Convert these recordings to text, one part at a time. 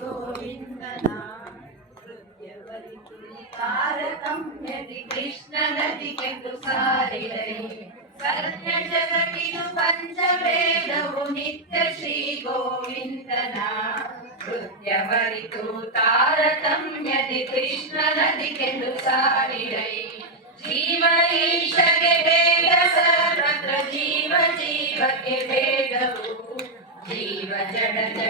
గోవిందనా తారకం నది కృష్ణ నదికెటు సారిరై కర్ణ జగతిను జీవ జడ జడ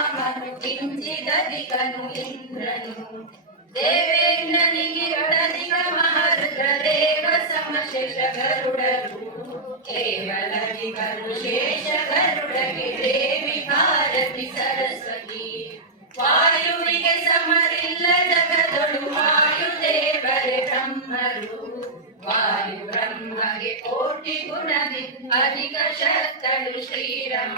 ಅಧಿಕನು ಇಂದ್ರನು ದೇವೇಂದ್ರನಿಗಿರಡನಿಗ ಮಹರುದ್ರ ದೇವ ಸಮಶೇಷ ಗರುಡರು ಕೇವಲ ಶೇಷ ಗರುಡಗೆ ದೇವಿ ಭಾರತಿ ಸಮರಿಲ್ಲ ವಾಯು ದೇವರೇ ಬ್ರಹ್ಮರು ವಾಯು ಬ್ರಹ್ಮಗೆ ಕೋಟಿ ಗುಣದಿ ಅಧಿಕ ಶಕ್ತಳು ಶ್ರೀರಮ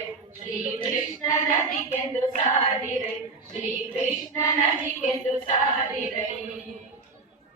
ಕೃಷ್ಣನಿಗೆಂದು ಸಾರಿದೈ